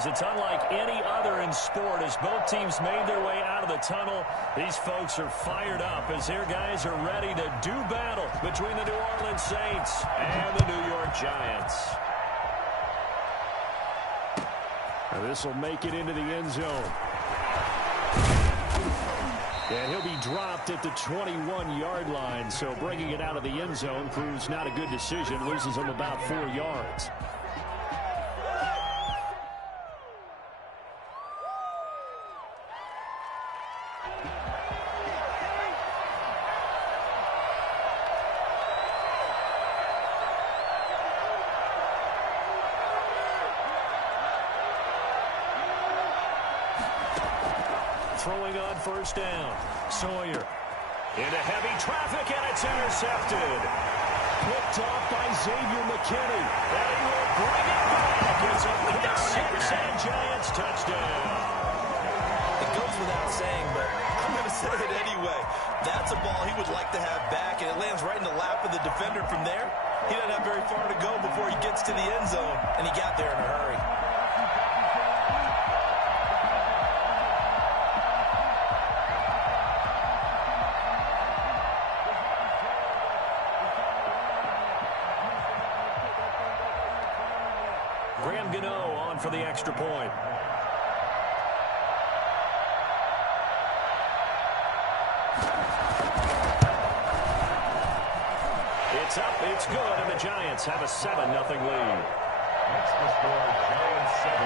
because it's unlike any other in sport. As both teams made their way out of the tunnel, these folks are fired up as their guys are ready to do battle between the New Orleans Saints and the New York Giants. Now this will make it into the end zone. And he'll be dropped at the 21-yard line, so bringing it out of the end zone proves not a good decision, loses him about 4 yards. Throwing on first down. Sawyer into heavy traffic, and it's intercepted. Picked off by Xavier McKinney. And he will bring it back. It's a pick-six and Giants touchdown. It goes without saying, but I'm going to say it anyway. That's a ball he would like to have back, and it lands right in the lap of the defender from there. He doesn't have very far to go before he gets to the end zone, and he got there in a hurry. Graham Gano on for the extra point. It's up, it's good, and the Giants have a 7-0 lead. Next the score, Giants 7,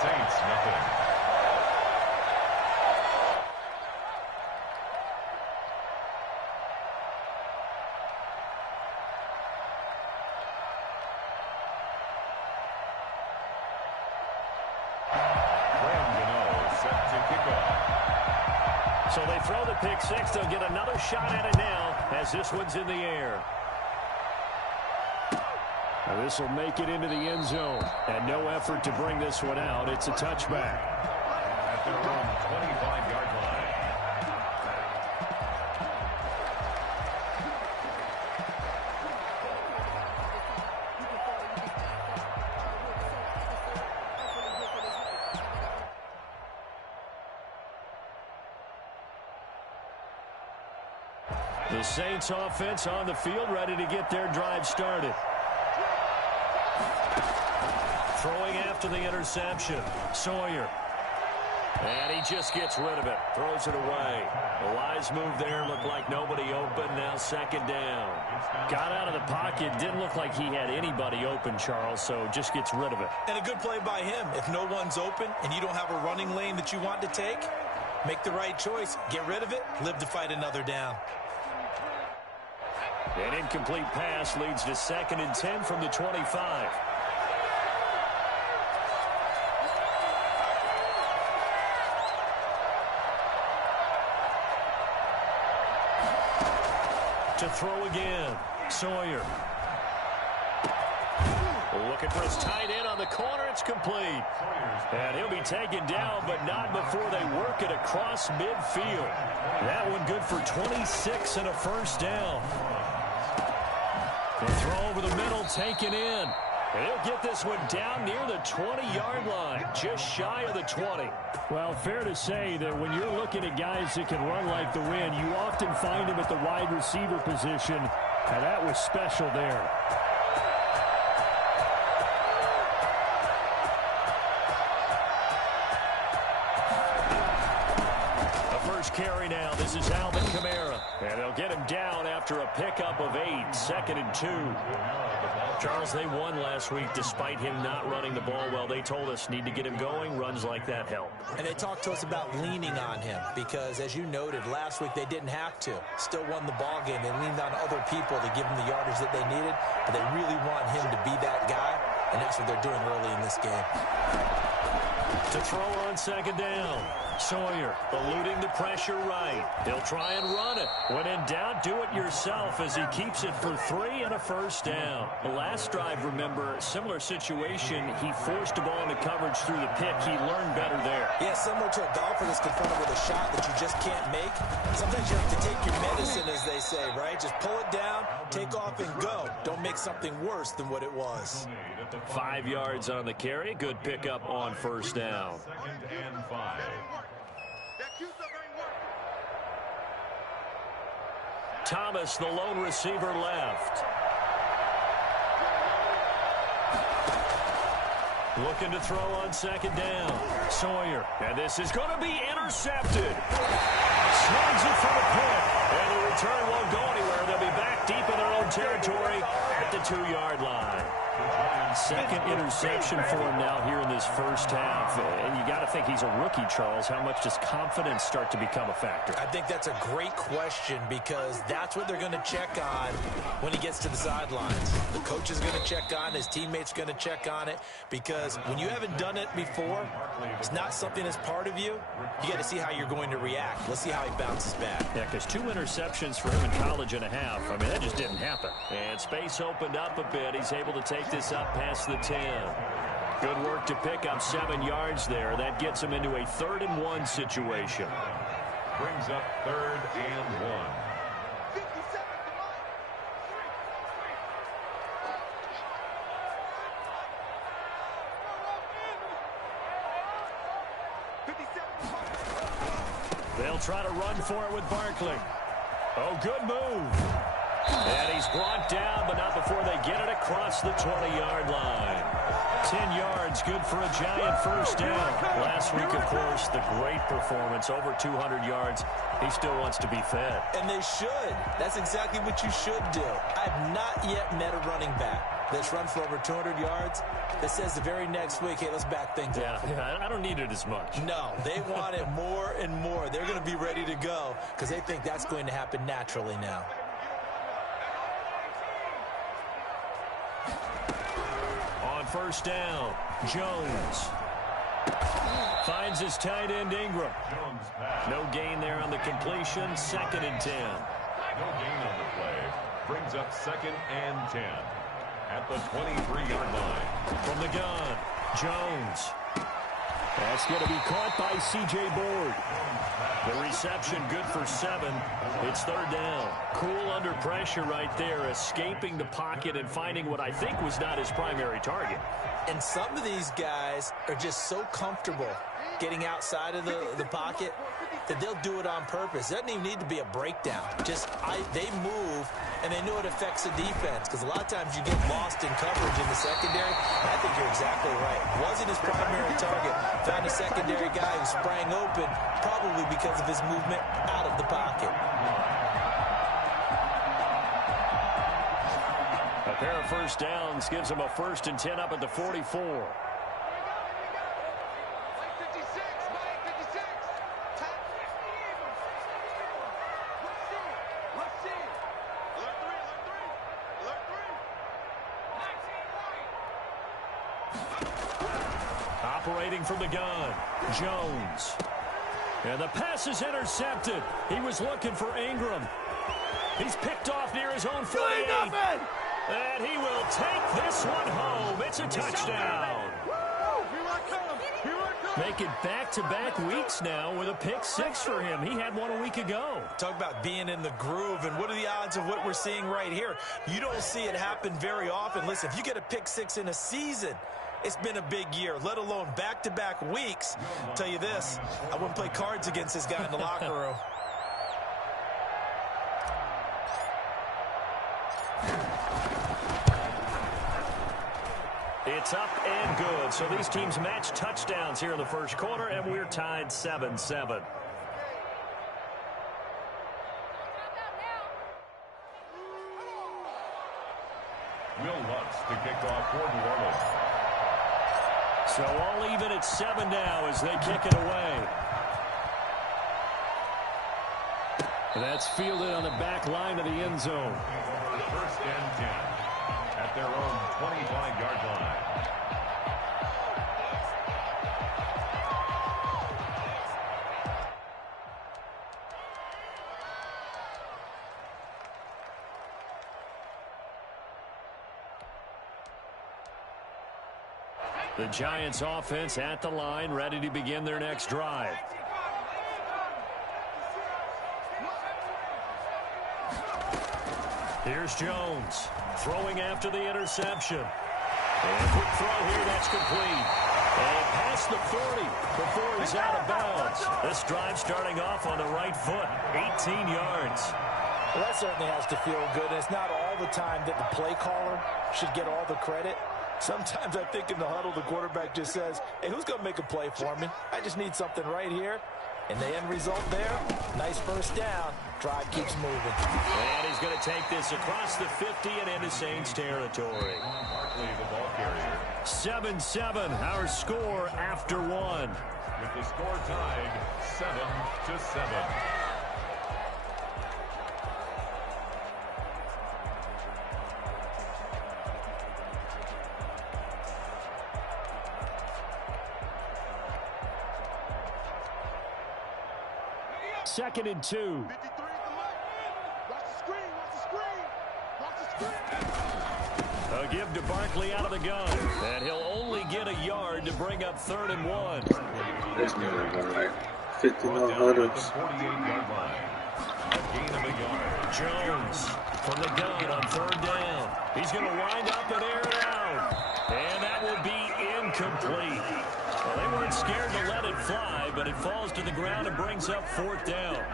Saints nothing. So they throw the pick six. They'll get another shot at it now as this one's in the air. Now this will make it into the end zone. And no effort to bring this one out. It's a touchback. At their own 25-yard line. The Saints offense on the field, ready to get their drive started. Throwing after the interception. Sawyer. And he just gets rid of it. Throws it away. A wise move there. Looked like nobody open. Now second down. Got out of the pocket. Didn't look like he had anybody open, Charles, so just gets rid of it. And a good play by him. If no one's open and you don't have a running lane that you want to take, make the right choice. Get rid of it. Live to fight another down. An incomplete pass leads to 2nd and 10 from the 25. To throw again. Sawyer. Looking for his tight end on the corner. It's complete. And he'll be taken down, but not before they work it across midfield. That one good for 26 and a first down. The throw over the middle, taken in. And he'll get this one down near the 20-yard line, just shy of the 20. Well, fair to say that when you're looking at guys that can run like the wind, you often find them at the wide receiver position, and that was special there. Carry now. This is Alvin Kamara. And they'll get him down after a pickup of 8. 2nd and 2. Charles, they won last week despite him not running the ball well. They told us need to get him going. Runs like that help. And they talked to us about leaning on him because, as you noted, last week they didn't have to. Still won the ball game. They leaned on other people to give them the yardage that they needed. But they really want him to be that guy, and that's what they're doing early in this game. To throw on 2nd down. Sawyer eluding the pressure right. He'll try and run it. When in doubt, do it yourself as he keeps it for 3 and a first down. The last drive, remember, similar situation. He forced the ball into coverage through the pick. He learned better there. Yeah, similar to a golfer that's confronted with a shot that you just can't make. Sometimes you have to take your medicine, as they say, right? Just pull it down, take off, and go. Don't make something worse than what it was. 5 yards on the carry. Good pickup on first down. 2nd and 5. Thomas, the lone receiver, left. Looking to throw on 2nd down. Sawyer. And this is going to be intercepted. Snags it for the pick. And the return won't go anywhere. They'll be back deep in their own territory at the 2-yard line. Second interception for him now here in this first half. And you got to think he's a rookie, Charles. How much does confidence start to become a factor? I think that's a great question because that's what they're going to check on when he gets to the sidelines. The coach is going to check on, his teammates are going to check on it because when you haven't done it before, it's not something that's part of you. You got to see how you're going to react. Let's see how he bounces back. Yeah, because 2 interceptions for him in college and a half. I mean, that just didn't happen. And space opened up a bit. He's able to take this up past the 10. Good work to pick up 7 yards there. That gets him into a 3rd and 1 situation. Brings up 3rd and 1. They'll try to run for it with Barkley. Oh, good move. And he's brought down, but not before they get it across the 20-yard line. 10 yards, good for a giant first down. Last week, of course, the great performance, over 200 yards. He still wants to be fed. And they should. That's exactly what you should do. I've not yet met a running back that's run for over 200 yards that says the very next week, hey, let's back things up. Yeah, I don't need it as much. No, they want it more and more. They're going to be ready to go because they think that's going to happen naturally now. On first down, Jones finds his tight end Ingram. No gain there on the completion. 2nd and 10. No gain on the play. Brings up 2nd and 10 at the 23-yard line. From the gun, Jones. That's going to be caught by C.J. Board. The reception good for 7. It's 3rd down. Cool under pressure right there, escaping the pocket and finding what I think was not his primary target. And some of these guys are just so comfortable getting outside of the pocket that they'll do it on purpose. It doesn't even need to be a breakdown. They move, and they know it affects the defense because a lot of times you get lost in coverage in the secondary. And I think you're exactly right. Wasn't his primary target. Found a secondary guy who sprang open, probably because of his movement out of the pocket. A pair of first downs gives him a 1st and 10 up at the 44. Operating from the gun, Jones. And the pass is intercepted. He was looking for Ingram. He's picked off near his own 48. And he will take this one home. It's a touchdown. Making back-to-back weeks now with a pick 6 for him. He had one a week ago. Talk about being in the groove, and what are the odds of what we're seeing right here? You don't see it happen very often. Listen, if you get a pick 6 in a season, it's been a big year, let alone back-to-back weeks. I'll tell you this, I wouldn't play cards against this guy in the locker room. It's up and good. So these teams match touchdowns here in the first quarter, and we're tied 7-7. Will Lutz to kick off for New Orleans. So all even at 7 now as they kick it away. And that's fielded on the back line of the end zone. 1st and 10 at their own 25-yard line. The Giants offense at the line, ready to begin their next drive. Here's Jones throwing after the interception. And a quick throw here, that's complete. And past the 40 before he's out of bounds. This drive starting off on the right foot, 18 yards. Well, that certainly has to feel good. And it's not all the time that the play caller should get all the credit. Sometimes I think in the huddle, the quarterback just says, hey, who's going to make a play for me? I just need something right here. And the end result there, nice first down. Drive keeps moving. And he's going to take this across the 50 and into Saints territory. 7-7, our score after one. With the score tied 7-7. Second and 2. A give to Barkley out of the gun. And he'll only get a yard to bring up 3rd and 1. There's no like 5900. Jones from the gun on 3rd down. He's going to wind up and air it out. And that will be incomplete. Well, they weren't scared to let it fly, but it falls to the ground and brings up 4th down.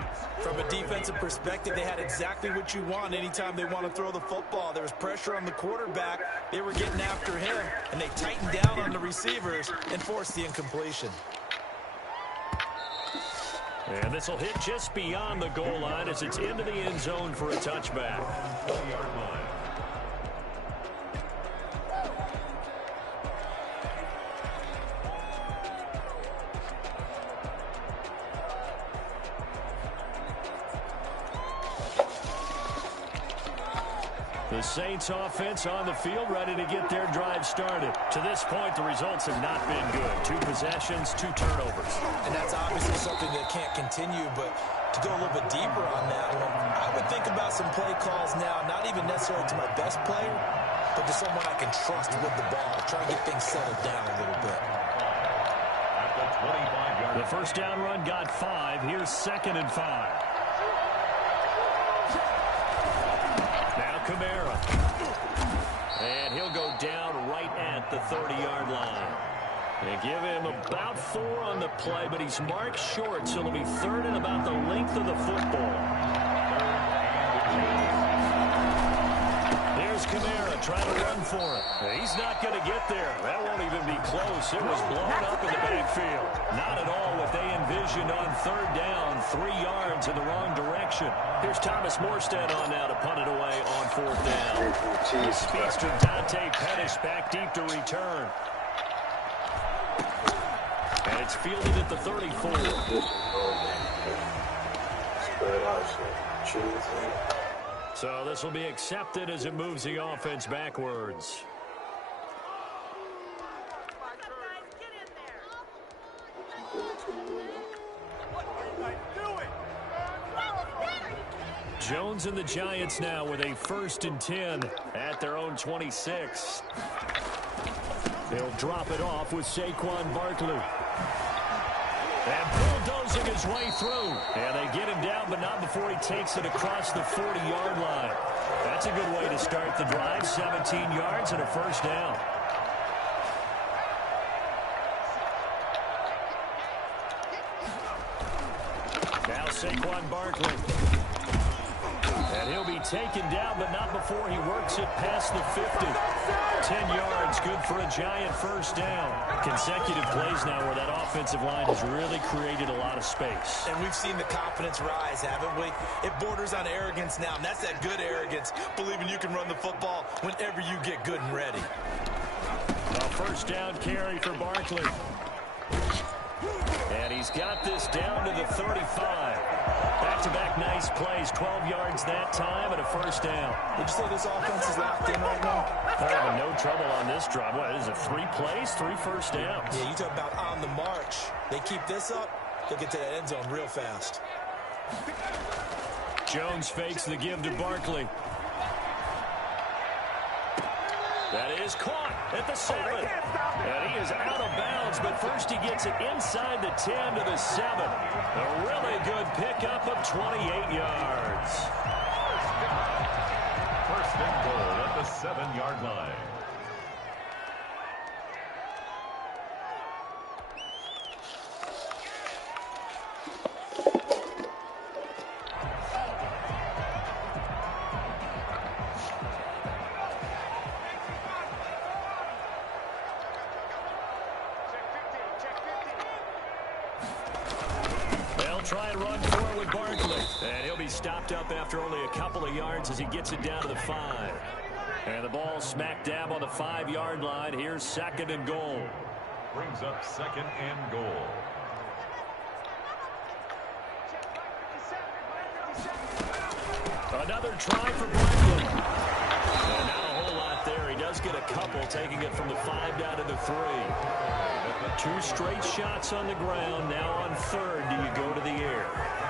From a defensive perspective, they had exactly what you want anytime they want to throw the football. There was pressure on the quarterback. They were getting after him, and they tightened down on the receivers and forced the incompletion. And this will hit just beyond the goal line as it's into the end zone for a touchback. 1-yard line. The Saints offense on the field ready to get their drive started. To this point, the results have not been good. 2 possessions, 2 turnovers. And that's obviously something that can't continue, but to go a little bit deeper on that one, I would think about some play calls now, not even necessarily to my best player, but to someone I can trust with the ball. Try and get things settled down a little bit. The first down run got 5. Here's 2nd and 5. Kamara. And he'll go down right at the 30-yard line. They give him about 4 on the play, but he's marked short, so it'll be 3rd and about the length of the football. There's Kamara trying to run for it. He's not going to get there. That won't even be close. It was blown up in the backfield. Not at all what they envisioned on 3rd down. 3 yards in the wrong direction. Here's Thomas Morstead on now to punt it away on 4th down. The speedster Dante Pettis back deep to return. And it's fielded at the 34. So this will be accepted as it moves the offense backwards. Jones and the Giants now with a 1st and 10 at their own 26. They'll drop it off with Saquon Barkley. And bulldozing his way through. And they get him down, but not before he takes it across the 40-yard line. That's a good way to start the drive. 17 yards and a 1st down. Now Saquon Barkley. And he'll be taken down, but not before he works it past the 50. 10 yards, good for a Giant 1st down. Consecutive plays now where that offensive line has really created a lot of space. And we've seen the confidence rise, haven't we? It borders on arrogance now, and that's that good arrogance, believing you can run the football whenever you get good and ready. A 1st down carry for Barkley. And he's got this down to the 35. Back-to-back nice plays, 12 yards that time and a 1st down. Would you say this offense is locked in right now? They're having no trouble on this drive. What is it, 3 plays, 3 1st downs? Yeah, you talk about on the march. They keep this up, they'll get to that end zone real fast. Jones fakes the give to Barkley. That is caught at the 7. And he is out of bounds, but first he gets it inside the 10 to the 7. A really good pickup of 28 yards. First and goal at the 7-yard line. Try and run forward, Barkley. And he'll be stopped up after only a couple of yards as he gets it down to the 5. And the ball smack dab on the 5-yard line. Here's 2nd and goal. Brings up 2nd and goal. Another try for Barkley. And not a whole lot there. He does get a couple, taking it from the 5 down to the 3. 2 straight shots on the ground. Now on 3rd, do you go to the air?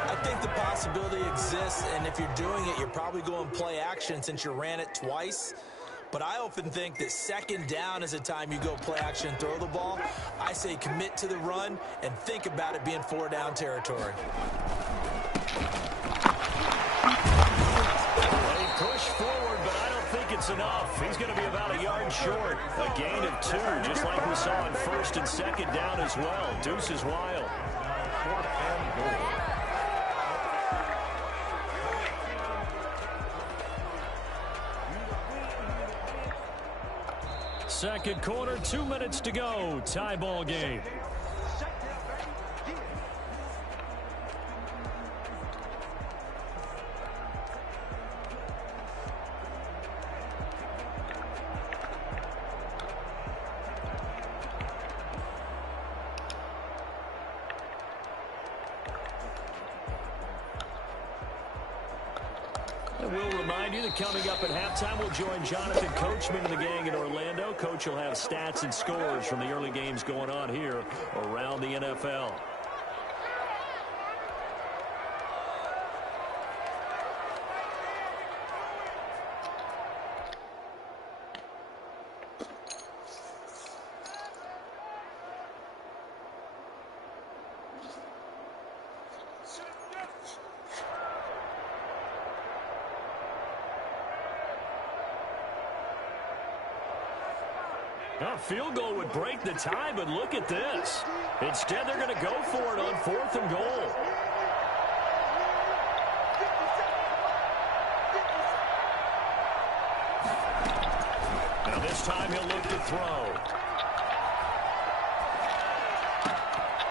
I think the possibility exists, and if you're doing it, you're probably going play action since you ran it twice. But I often think that 2nd down is a time you go play action and throw the ball. I say commit to the run and think about it being 4-down territory. They push forward, but I don't think it's enough. He's going to be about a yard short. A gain of 2, just like we saw on 1st and 2nd down as well. Deuce is wild. 4th and goal. Second quarter, 2 minutes to go. Tie ball game. We'll remind you that coming up at halftime, we'll join Jonathan Coachman and the gang in Orlando. Coach will have stats and scores from the early games going on here around the NFL. A field goal would break the tie, but look at this. Instead, they're going to go for it on 4th and goal. Now this time he'll look to throw.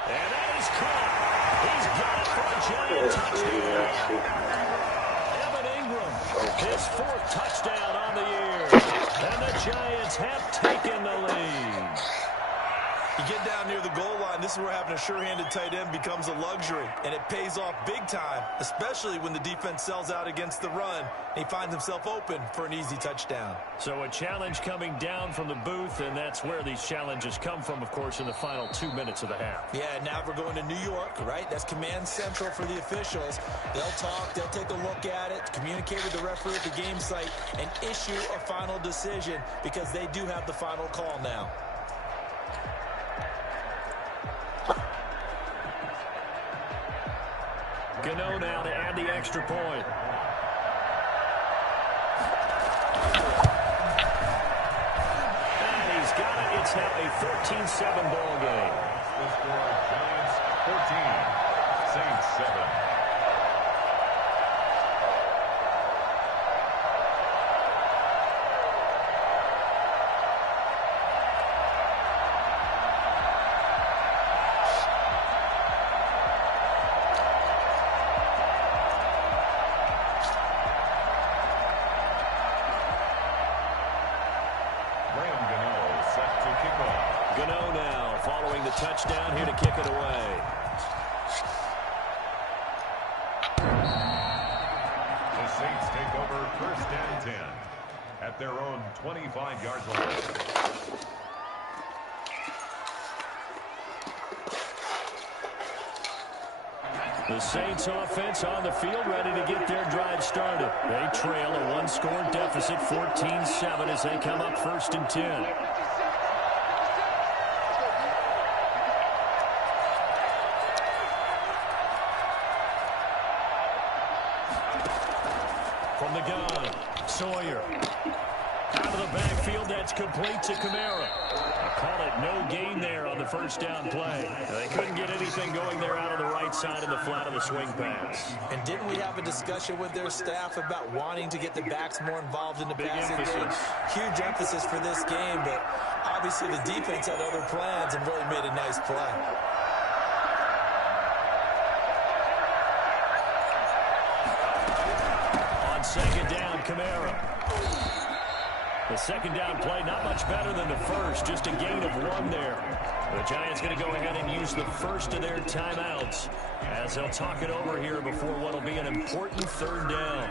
And that is caught. He's got it for a giant touchdown. Evan Ingram, his 4th touchdown on the year. And the Giants have taken the lead. You get down near the goal line, this is where having a sure-handed tight end becomes a luxury, and it pays off big time, especially when the defense sells out against the run, and he finds himself open for an easy touchdown. So a challenge coming down from the booth, and that's where these challenges come from, of course, in the final 2 minutes of the half. Yeah, now we're going to New York, right? That's command central for the officials. They'll talk, they'll take a look at it, communicate with the referee at the game site, and issue a final decision because they do have the final call now. Gano now to add the extra point. And he's got it. It's now a 13-7 ball game. The score, Giants 14, Saints 7. Gano now following the touchdown here to kick it away. The Saints take over 1st and 10 at their own 25-yard line. The Saints offense on the field, ready to get their drive started. They trail a one-score deficit, 14-7, as they come up 1st and 10. From the gun, Sawyer. Out of the backfield, that's complete to Kamara. Call it no gain there on the first down play. They couldn't get anything going there out of the right side of the flat of the swing pass. And didn't we have a discussion with their staff about wanting to get the backs more involved in the passing game? Huge emphasis for this game, but obviously the defense had other plans and really made a nice play. On 2nd down, Kamara. The 2nd down play, not much better than the first, just a gain of 1 there. The Giants going to go ahead and use the first of their timeouts as they'll talk it over here before what will be an important 3rd down.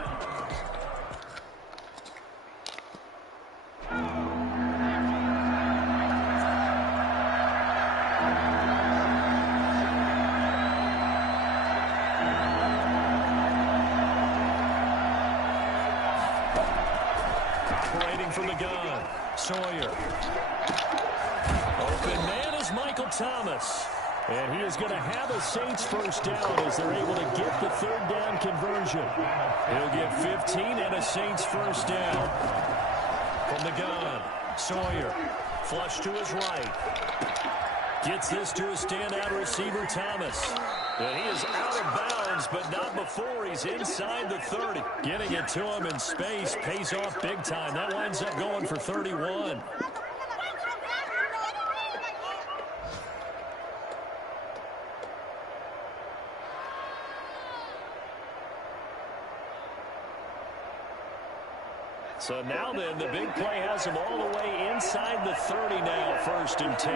From the gun, Sawyer. Open man is Michael Thomas. And he is going to have a Saints first down as they're able to get the 3rd down conversion. He'll get 15 and a Saints first down. From the gun, Sawyer. Flush to his right. Gets this to a standout receiver, Thomas. And he is out of bounds, but not before he's inside the 30. Getting it to him in space pays off big time. That winds up going for 31. So now then, the big play has him all the way inside the 30 now, 1st and 10.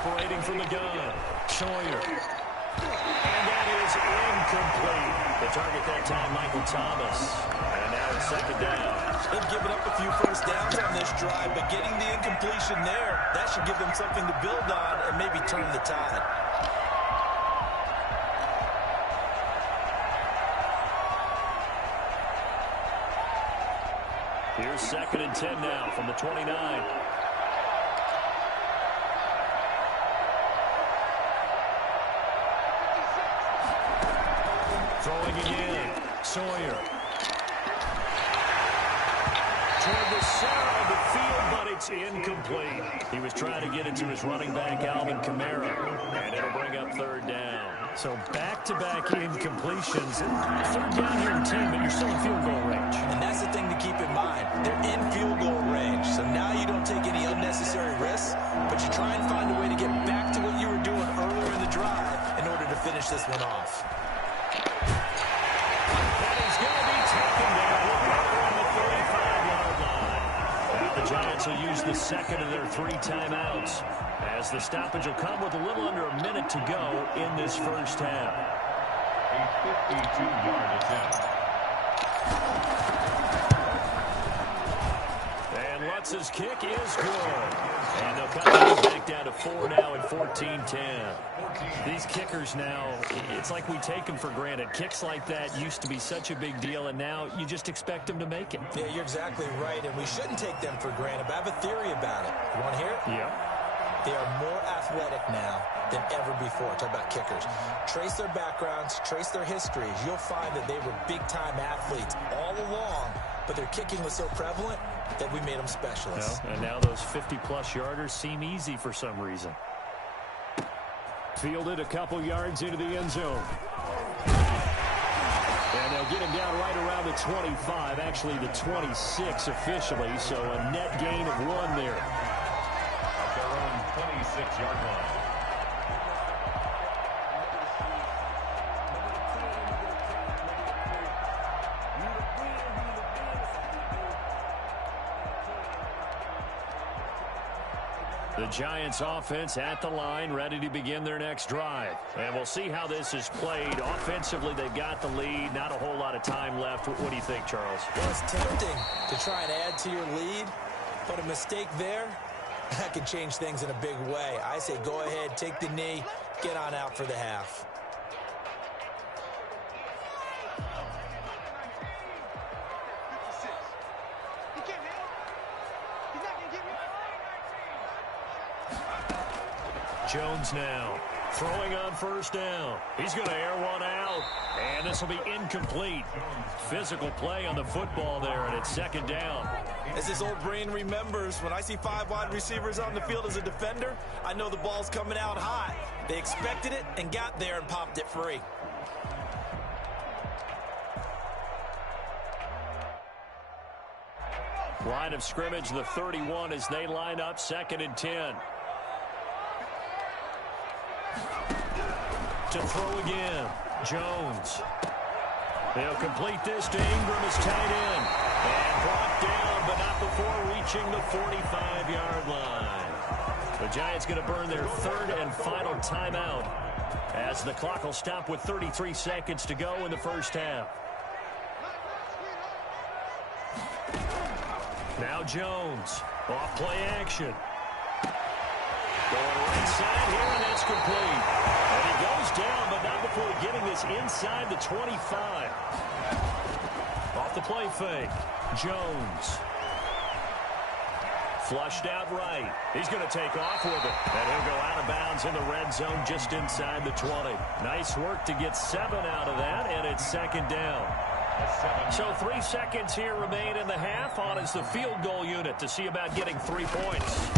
Operating from the gun, Sawyer. And that is incomplete. The target that time, Michael Thomas. And now it's 2nd down. They've given up a few first downs on this drive, but getting the incompletion there, that should give them something to build on and maybe turn the tide. Here's 2nd and 10 now from the 29. Throwing again, Sawyer. Toward the center of the field, but it's incomplete. He was trying to get it to his running back, Alvin Kamara, and it'll bring up 3rd down. So back-to-back incompletions. 3rd down here in 10, but you're still in field goal range. And that's the thing to keep in mind. They're in field goal range, so now you don't take any unnecessary risks, but you try and find a way to get back to what you were doing earlier in the drive in order to finish this one off. And he's going to be taken down on the 35-yard line. Now the Giants will use the 2nd of their 3 timeouts, as the stoppage will come with a little under a minute to go in this first half. A 52-yard attempt. And Lutz's kick is good. And they'll come back down to 4 now at 14-10. These kickers now, it's like we take them for granted. Kicks like that used to be such a big deal, and now you just expect them to make it. Yeah, you're exactly right, and we shouldn't take them for granted, but I have a theory about it. You want to hear it? Yeah. They are more athletic now than ever before. Talk about kickers. Trace their backgrounds, trace their histories. You'll find that they were big-time athletes all along, but their kicking was so prevalent that we made them specialists. And now those 50-plus yarders seem easy for some reason. Fielded a couple yards into the end zone. And they'll get him down right around the 25, actually the 26 officially, so a net gain of 1 there. At their own 26-yard line. The Giants offense at the line, ready to begin their next drive. And we'll see how this is played. Offensively, they've got the lead. Not a whole lot of time left. What do you think, Charles? Well, it's tempting to try and add to your lead, but a mistake there That can change things in a big way. I say go ahead, take the knee, get on out for the half. Jones now throwing on first down. He's going to air one out, and this will be incomplete. Physical play on the football there, and it's second down. As this old brain remembers, when I see 5 wide receivers on the field as a defender, I know the ball's coming out hot. They expected it and got there and popped it free. Line of scrimmage, the 31, as they line up, 2nd and 10. To throw again, Jones. They'll complete this to Ingram as tight end. And brought down, but not before reaching the 45-yard line. The Giants going to burn their 3rd and final timeout as the clock will stop with 33 seconds to go in the first half. Now Jones, off play action. Going right side here, and that's complete. And he goes down, but not before getting this inside the 25. Off the play fake, Jones. Flushed out right. He's going to take off with it. And he'll go out of bounds in the red zone just inside the 20. Nice work to get 7 out of that, and it's 2nd down. So 3 seconds here remain in the half. On is the field goal unit to see about getting 3 points.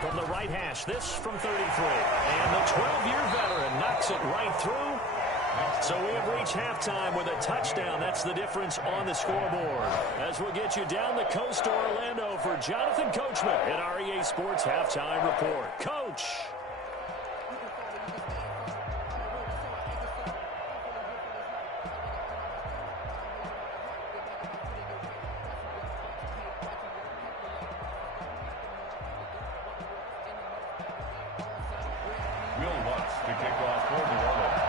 From the right hash, this from 33. And the 12-year veteran knocks it right through. So we have reached halftime with a touchdown. That's the difference on the scoreboard. As we'll get you down the coast to Orlando for Jonathan Coachman at our EA Sports Halftime Report. Coach. Will Lutz to kick off for New Orleans.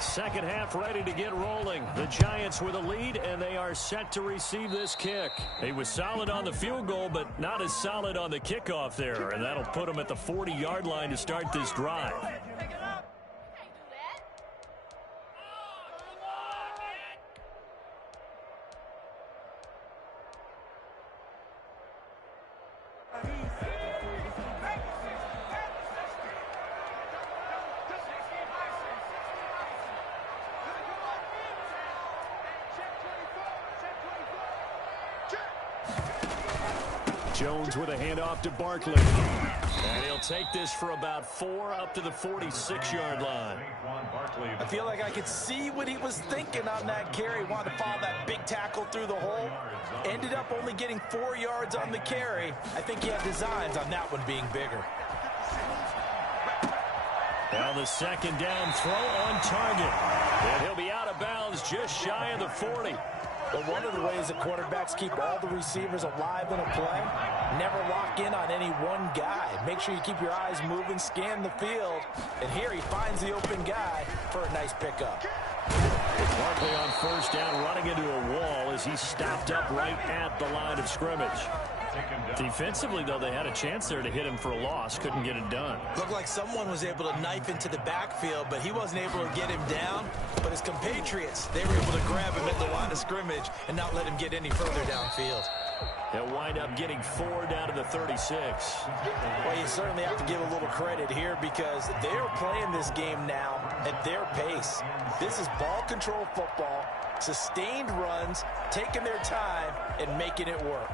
Second half ready to get rolling. The Giants with a lead, and they are set to receive this kick. He was solid on the field goal, but not as solid on the kickoff there, and that'll put him at the 40-yard line to start this drive. Jones with a handoff to Barkley. And he'll take this for about 4 up to the 46-yard line. I feel like I could see what he was thinking on that carry. Wanted to follow that big tackle through the hole. Ended up only getting 4 yards on the carry. I think he had designs on that one being bigger. Now the second down throw on target. And he'll be out of bounds just shy of the 40. But one of the ways that quarterbacks keep all the receivers alive in a play, never lock in on any one guy. Make sure you keep your eyes moving, scan the field. And here he finds the open guy for a nice pickup. Barkley on first down, running into a wall as he stopped up right at the line of scrimmage. Defensively, though, they had a chance there to hit him for a loss. Couldn't get it done. Looked like someone was able to knife into the backfield, but he wasn't able to get him down. But his compatriots, they were able to grab him at the line of scrimmage and not let him get any further downfield. They'll wind up getting 4 down to the 36. Well, you certainly have to give a little credit here because they're playing this game now at their pace. This is ball control football, sustained runs, taking their time, and making it work.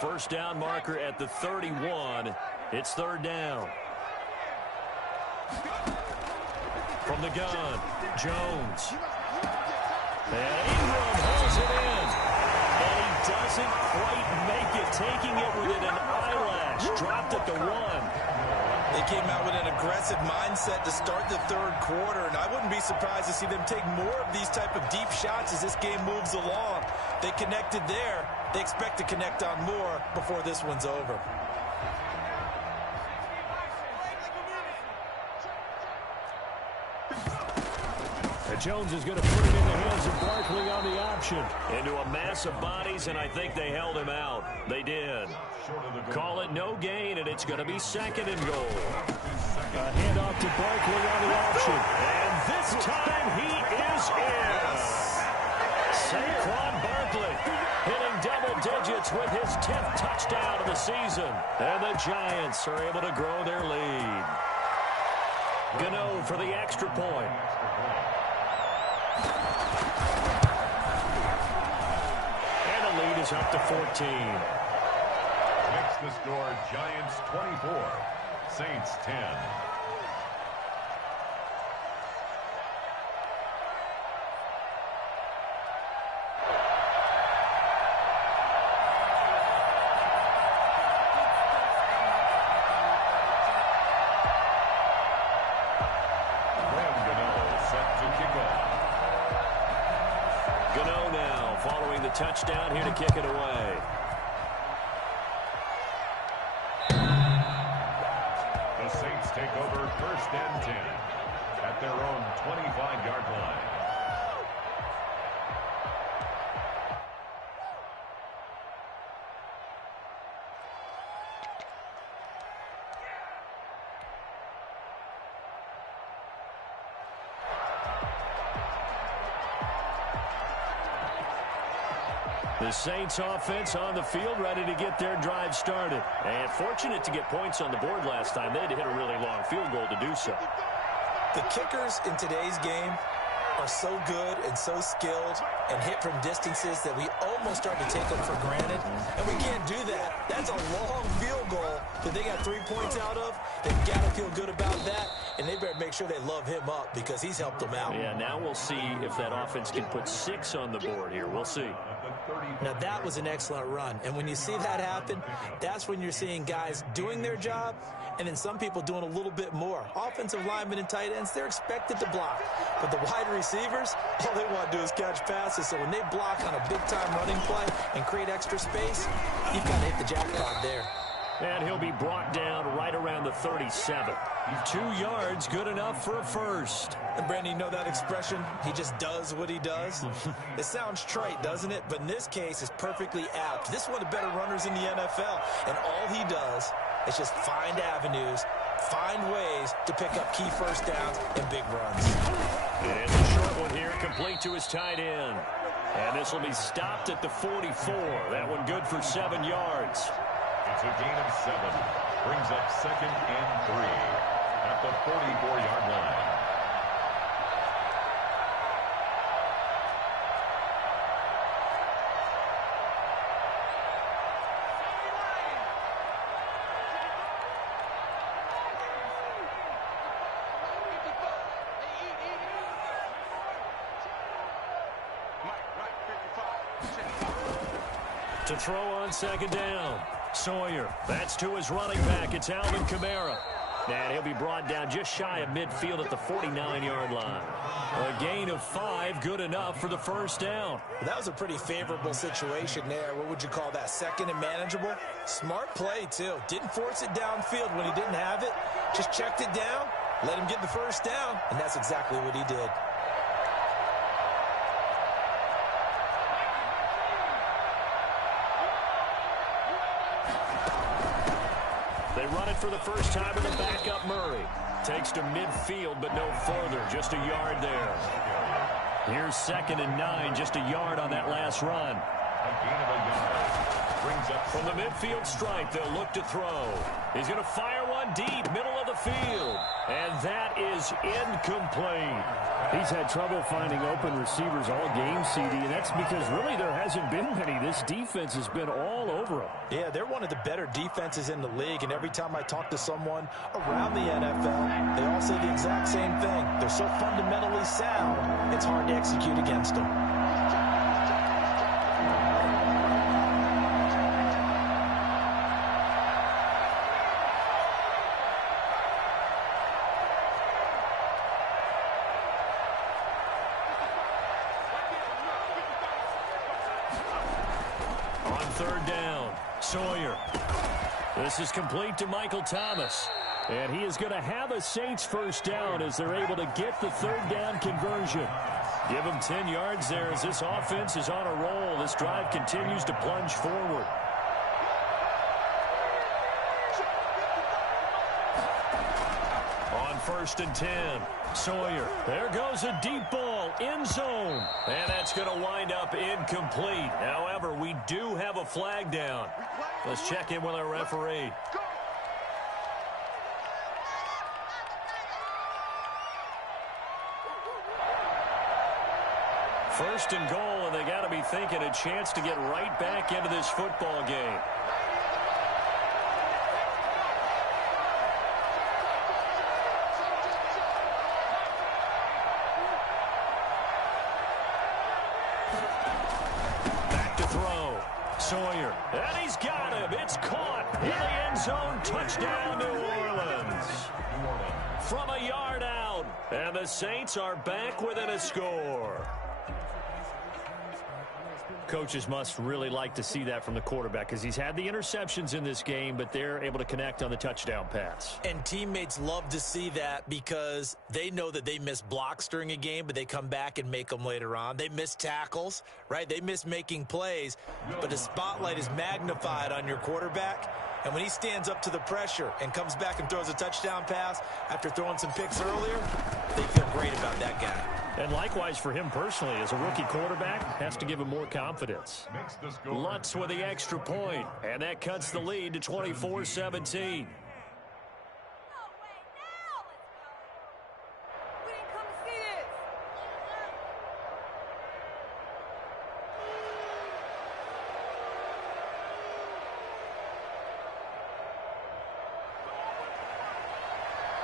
First down marker at the 31. It's third down. From the gun, Jones. And Ingram holds it in. And he doesn't quite making it within an eyelash. Dropped at the 1. They came out with an aggressive mindset to start the third quarter, and I wouldn't be surprised to see them take more of these type of deep shots as this game moves along. They connected there. They expect to connect on more before this one's over. Jones is going to put it in the hands of Barkley on the option. Into a mass of bodies, and I think they held him out. They did. Call it no gain, and it's going to be 2nd and goal. A handoff to Barkley on the option. And this time he is in. Saquon Barkley hitting double digits with his 10th touchdown of the season. And the Giants are able to grow their lead. Gano for the extra point. And the lead is up to 14. Makes the score Giants 24, Saints 10. Touchdown here to kick it away. The Saints take over 1st and 10 at their own 25-yard line. The Saints offense on the field, ready to get their drive started. And fortunate to get points on the board last time. They had to hit a really long field goal to do so. The kickers in today's game are so good and so skilled and hit from distances that we almost start to take them for granted. And we can't do that. That's a long field goal that they got 3 points out of. They've got to feel good about that. And they better make sure they love him up because he's helped them out. Yeah, now we'll see if that offense can put 6 on the board here. We'll see. Now, that was an excellent run. And when you see that happen, that's when you're seeing guys doing their job and then some people doing a little bit more. Offensive linemen and tight ends, they're expected to block. But the wide receivers, all they want to do is catch passes. So when they block on a big-time running play and create extra space, you've got to hit the jackpot there. And he'll be brought down right around the 37. 2 yards, good enough for a first. And Brandon, you know that expression? He just does what he does. It sounds trite, doesn't it? But in this case, it's perfectly apt. This is one of the better runners in the NFL. And all he does is just find avenues, find ways to pick up key first downs and big runs. And the short one here, complete to his tight end. And this will be stopped at the 44. That one good for 7 yards. It's a gain of 7. Brings up 2nd and 3 at the 44-yard line. To throw on 2nd down. Sawyer, that's to his running back. It's Alvin Kamara. And he'll be brought down just shy of midfield at the 49-yard line. A gain of 5, good enough for the first down. That was a pretty favorable situation there. What would you call that? 2nd and manageable? Smart play, too. Didn't force it downfield when he didn't have it. Just checked it down, let him get the first down, and that's exactly what he did. They run it for the first time with a backup Murray. Takes to midfield, but no further. Just a yard there. Here's 2nd and 9. Just a yard on that last run. A gain of a yard. Brings up from the midfield stripe, they'll look to throw. He's going to fire one deep, middle of the field. And that is incomplete. He's had trouble finding open receivers all game, CD, and that's because really there hasn't been many. This defense has been all over him. Yeah, they're one of the better defenses in the league, and every time I talk to someone around the NFL, they all say the exact same thing. They're so fundamentally sound, it's hard to execute against them. 2 On third down, Sawyer. This is complete to Michael Thomas. And he is going to have a Saints first down as they're able to get the third down conversion. Give him 10 yards there as this offense is on a roll. This drive continues to plunge forward. On 1st and 10, Sawyer. There goes a deep ball, end zone. And that's going to wind up incomplete. However, we do have a flag down. Let's check in with our referee. First and goal, and they got to be thinking a chance to get right back into this football game. Back to throw. Sawyer. And he's got him. It's caught in the end zone. Touchdown, New Orleans. From a yard out. And the Saints are back within a score. Coaches must really like to see that from the quarterback because he's had the interceptions in this game, but they're able to connect on the touchdown pass. And teammates love to see that because they know that they miss blocks during a game, but they come back and make them later on. They miss tackles, right? They miss making plays, but the spotlight is magnified on your quarterback. And when he stands up to the pressure and comes back and throws a touchdown pass after throwing some picks earlier, they feel great about that guy. And likewise for him personally, as a rookie quarterback, has to give him more confidence. Lutz with the extra point, and that cuts the lead to 24-17.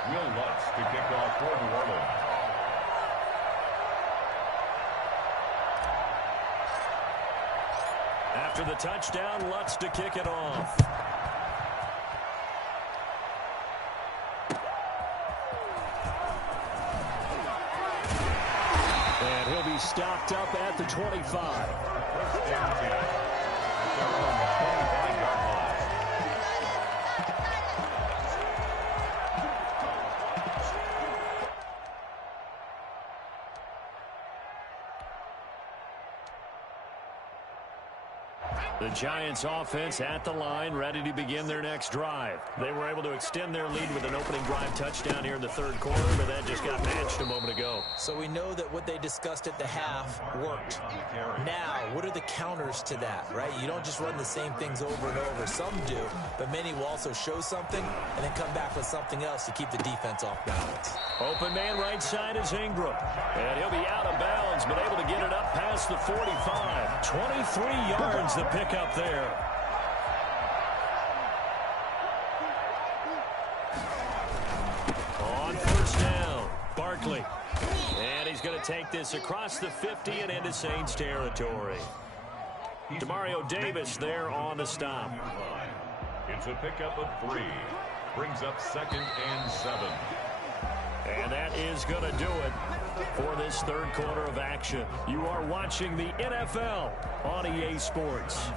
Will Lutz to kick off for New Orleans. After the touchdown, Lutz to kick it off. And he'll be stopped up at the 25. The Giants offense at the line, ready to begin their next drive. They were able to extend their lead with an opening drive touchdown here in the third quarter, but that just got matched a moment ago. So we know that what they discussed at the half worked. Now, what are the counters to that, right? You don't just run the same things over and over. Some do, but many will also show something and then come back with something else to keep the defense off balance. Open man right side is Ingram. And he'll be out of bounds, but able to get it up past the 45. 23 yards the pick up there. On first down, Barkley. And he's going to take this across the 50 and into Saints territory. Demario Davis there on the stop. It's a pickup of 3. Brings up 2nd and 7. And that is going to do it for this third quarter of action. You are watching the NFL on EA Sports.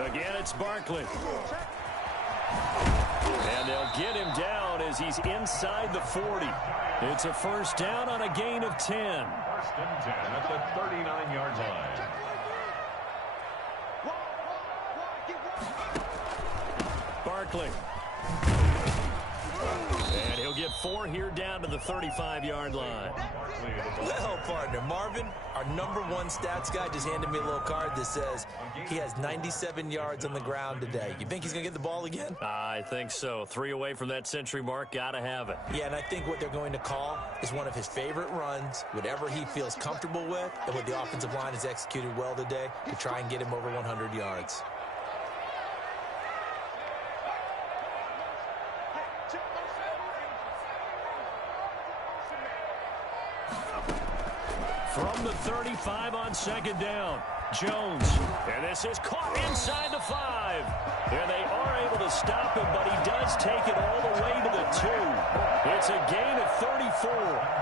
Again, it's Barkley. And they'll get him down as he's inside the 40. It's a first down on a gain of 10. 1st and 10 at the 39-yard line. Barkley. And he'll get 4 here down to the 35-yard line. Well, partner, Marvin, our #1 stats guy just handed me a little card that says he has 97 yards on the ground today. You think he's going to get the ball again? I think so. 3 away from that century mark. Got to have it. Yeah, and I think what they're going to call is one of his favorite runs, whatever he feels comfortable with, and what the offensive line has executed well today to try and get him over 100 yards. From the 35 on second down. Jones. And this is caught inside the 5. And they are able to stop him, but he does take it all the way to the 2. It's a gain of 34.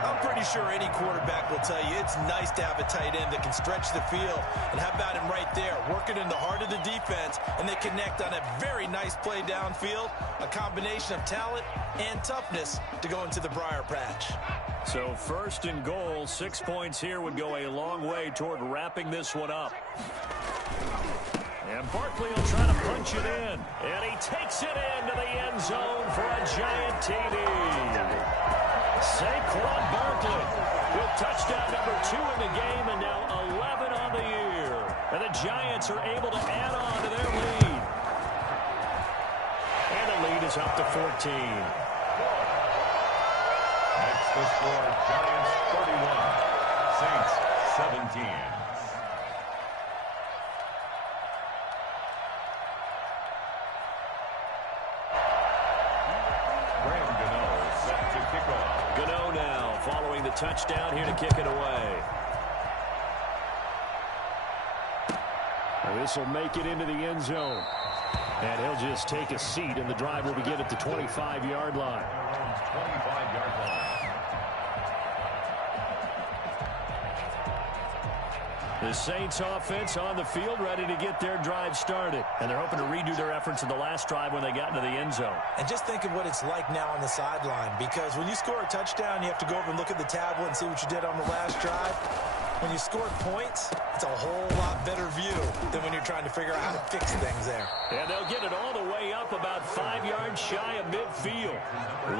I'm pretty sure any quarterback will tell you it's nice to have a tight end that can stretch the field. And how about him right there, working in the heart of the defense, and they connect on a very nice play downfield, a combination of talent and toughness to go into the briar patch. So first and goal, 6 points here would go a long way toward wrapping this one up. And Barkley will try to punch it in. And he takes it into the end zone for a giant TD. Saquon Barkley with touchdown number 2 in the game and now 11 on the year. And the Giants are able to add on to their lead. And the lead is up to 14. Next the score, Giants 31, Saints 17. Graham Gano set to kick off. Gano now following the touchdown here to kick it away. This will make it into the end zone. And he'll just take a seat, and the drive will begin at the 25-yard line. 25-yard line. The Saints offense on the field ready to get their drive started. And they're hoping to redo their efforts in the last drive when they got into the end zone. And just think of what it's like now on the sideline, because when you score a touchdown, you have to go over and look at the tablet and see what you did on the last drive. When you score points, it's a whole lot better view than when you're trying to figure out how to fix things there. And they'll get it all the way up about 5 yards shy of midfield.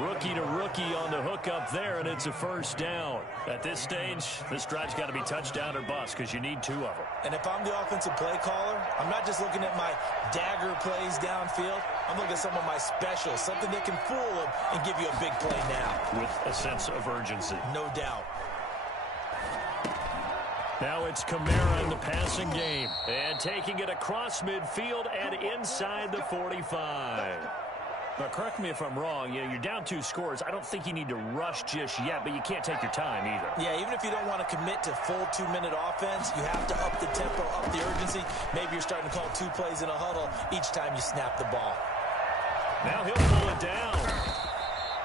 Rookie to rookie on the hook up there, and it's a first down. At this stage, this drive's got to be touchdown or bust because you need 2 of them. And if I'm the offensive play caller, I'm not just looking at my dagger plays downfield. I'm looking at some of my specials, something that can fool them and give you a big play now. With a sense of urgency. No doubt. Now it's Kamara in the passing game. And taking it across midfield and inside the 45. Now, correct me if I'm wrong. You're down 2 scores. I don't think you need to rush just yet, but you can't take your time either. Yeah, even if you don't want to commit to full 2-minute offense, you have to up the tempo, up the urgency. Maybe you're starting to call 2 plays in a huddle each time you snap the ball. Now he'll pull it down.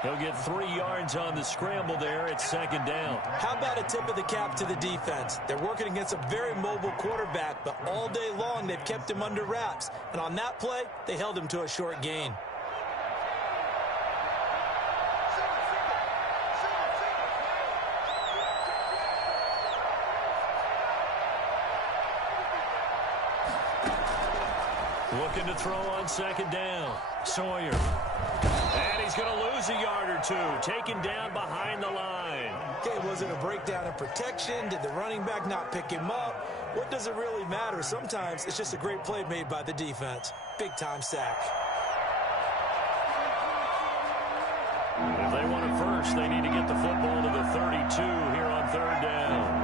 He'll get 3 yards on the scramble there. It's second down. How about a tip of the cap to the defense? They're working against a very mobile quarterback, but all day long they've kept him under wraps. And on that play, they held him to a short gain. Looking to throw on second down. Sawyer. And he's going to lose a yard or 2. Taken down behind the line. Okay, was it a breakdown in protection? Did the running back not pick him up? What does it really matter? Sometimes it's just a great play made by the defense. Big-time sack. If they want it first, they need to get the football to the 32 here on third down.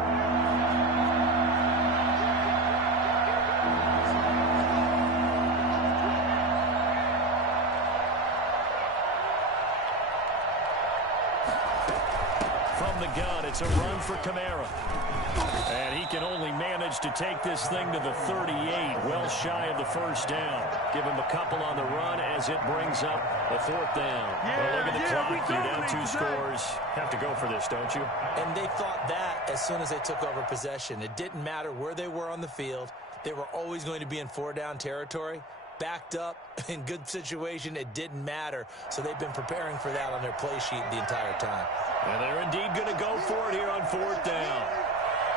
It's a run for Kamara. And he can only manage to take this thing to the 38, well shy of the first down. Give him a couple on the run as it brings up a 4th down. Well, look at the clock. You're down 2 scores. Have to go for this, don't you? And they thought that as soon as they took over possession. It didn't matter where they were on the field. They were always going to be in 4-down territory. Backed up, in good situation, it didn't matter. So they've been preparing for that on their play sheet the entire time. And they're indeed going to go for it here on 4th down.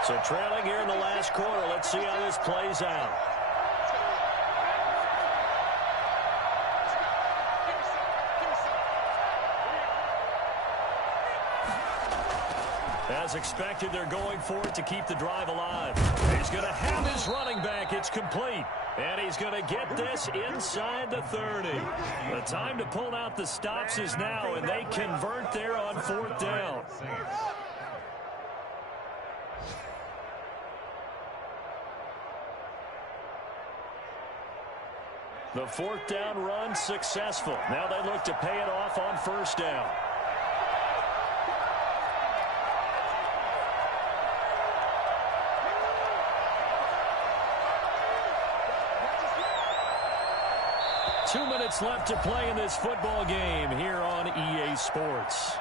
So trailing here in the last quarter. Let's see how this plays out. As expected, they're going for it to keep the drive alive. He's going to have his running back. It's complete. And he's going to get this inside the 30. The time to pull out the stops is now, and they convert there on 4th down. The 4th down run successful. Now they look to pay it off on 1st down. 2 minutes left to play in this football game here on EA Sports.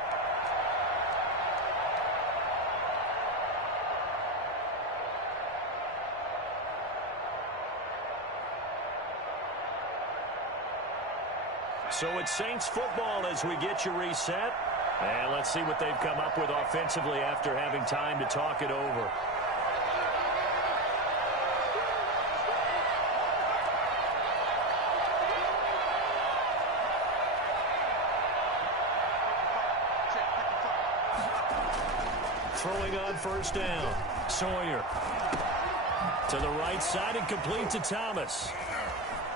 So it's Saints football as we get you reset. And let's see what they've come up with offensively after having time to talk it over. Throwing on first down. Sawyer. To the right side and complete to Thomas.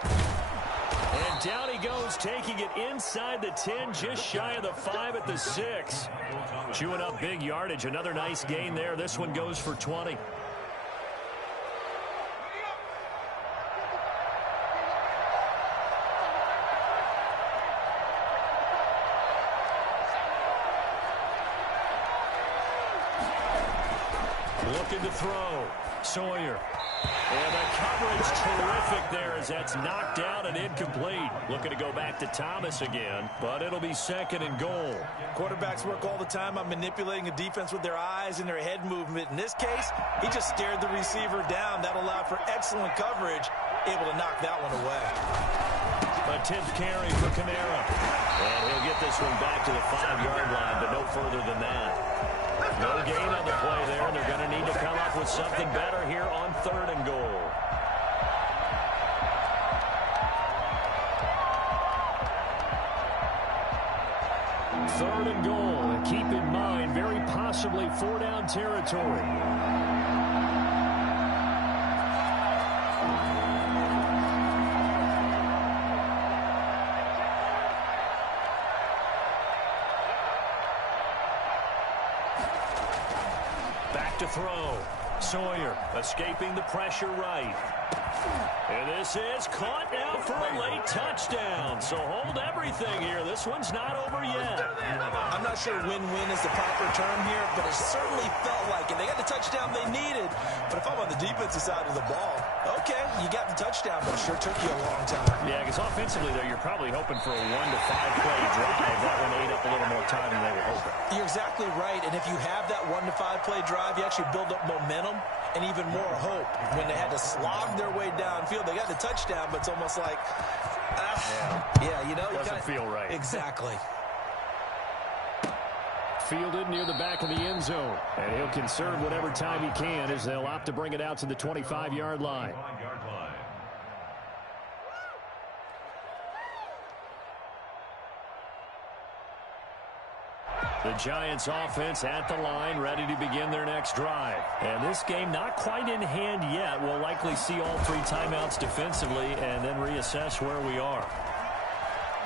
And down he goes, taking it inside the 10, just shy of the 5 at the 6. Chewing up big yardage. Another nice gain there. This one goes for 20. Looking to throw. Sawyer. And the coverage terrific there as that's knocked out and incomplete. Looking to go back to Thomas again, but it'll be 2nd and goal. Quarterbacks work all the time on manipulating a defense with their eyes and their head movement. In this case, he just stared the receiver down. That allowed for excellent coverage, able to knock that one away. A 10th carry for Kamara. And he'll get this one back to the 5-yard line, but no further than that. No gain on the play there. They're going to need to come up with something better here on 3rd and goal. Third and goal. And keep in mind, very possibly 4-down territory. To throw. Sawyer escaping the pressure right. And this is caught now for a late touchdown. So hold everything here. This one's not over yet. I'm not sure win-win is the proper term here, but it certainly felt like it. They got the touchdown they needed. But if I'm on the defensive side of the ball, okay, you got the touchdown, but it sure took you a long time. Yeah, because offensively there, you're probably hoping for a 1 to 5 play drive. That one ate up a little more time than they were hoping. You're exactly right. And if you have that 1 to 5 play drive, you actually build up momentum and even more hope. When they had to slog their way downfield, they got the touchdown, but it's almost like, yeah, you know. Doesn't feel right. Exactly. Fielded near the back of the end zone. And he'll conserve whatever time he can as they'll opt to bring it out to the 25-yard line. The Giants offense at the line, ready to begin their next drive. And this game not quite in hand yet. We'll likely see all 3 timeouts defensively and then reassess where we are.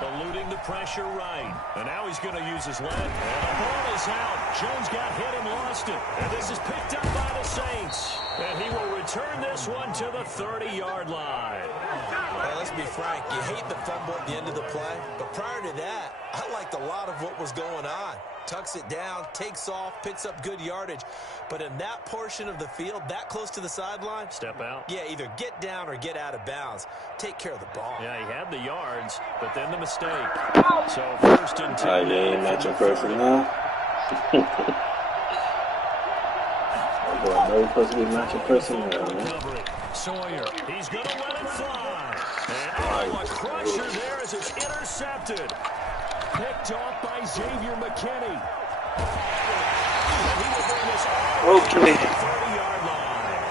Eluding the pressure right. And now he's going to use his leg. And the ball is out. Jones got hit and lost it. And this is picked up by the Saints. And he will return this one to the 30-yard line. Well, let's be frank. You hate the fumble at the end of the play. But prior to that, I liked a lot of what was going on. Tucks it down, takes off, picks up good yardage. But in that portion of the field, that close to the sideline, step out. Yeah, either get down or get out of bounds. Take care of the ball. Yeah, he had the yards, but then the mistake. So 1st and 10. Alright, they ain't matching person now. Boy, no supposed to be matching person now, man. Sawyer, he's going to let it fly. And a crusher there as it's intercepted. Picked off by Xavier McKinney. And he will bring this all to the 30-yard line.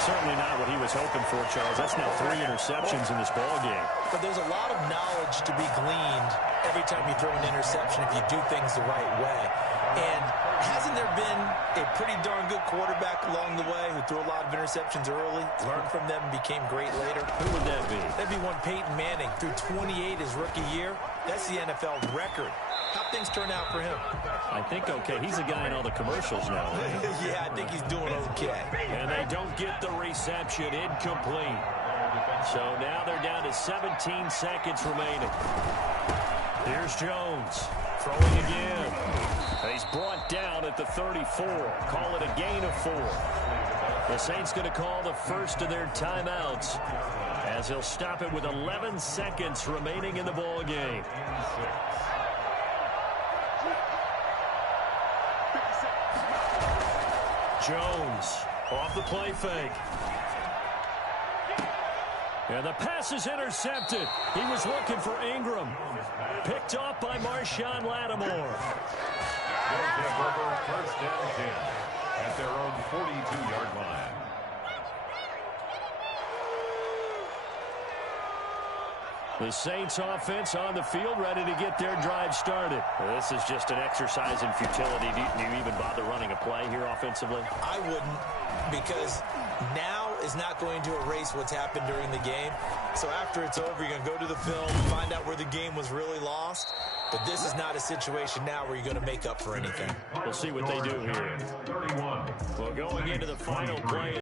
Certainly not what he was hoping for, Charles. That's now 3 interceptions in this ball game. But there's a lot of knowledge to be gleaned every time you throw an interception if you do things the right way. And hasn't there been a pretty darn good quarterback along the way who threw a lot of interceptions early, learned from them, and became great later? Who would that be? That'd be one Peyton Manning. Threw 28 his rookie year. That's the NFL record. How'd things turn out for him? I think okay. He's a guy in all the commercials now. Yeah, I think he's doing okay. And they don't get the reception. Incomplete. So now they're down to 17 seconds remaining. Here's Jones. Throwing again. He's brought down at the 34. Call it a gain of 4. The Saints going to call the first of their timeouts as he'll stop it with 11 seconds remaining in the ball game. Jones off the play fake. And the pass is intercepted. He was looking for Ingram. Picked off by Marshawn Lattimore. They'll take over first and 10 at their own 42-yard line. The Saints offense on the field, ready to get their drive started. This is just an exercise in futility. Do you even bother running a play here offensively? I wouldn't, because now is not going to erase what's happened during the game. So after it's over, you're going to go to the film, find out where the game was really lost. But this is not a situation now where you're going to make up for anything. We'll see what they do here. 31. Well, going into the final play.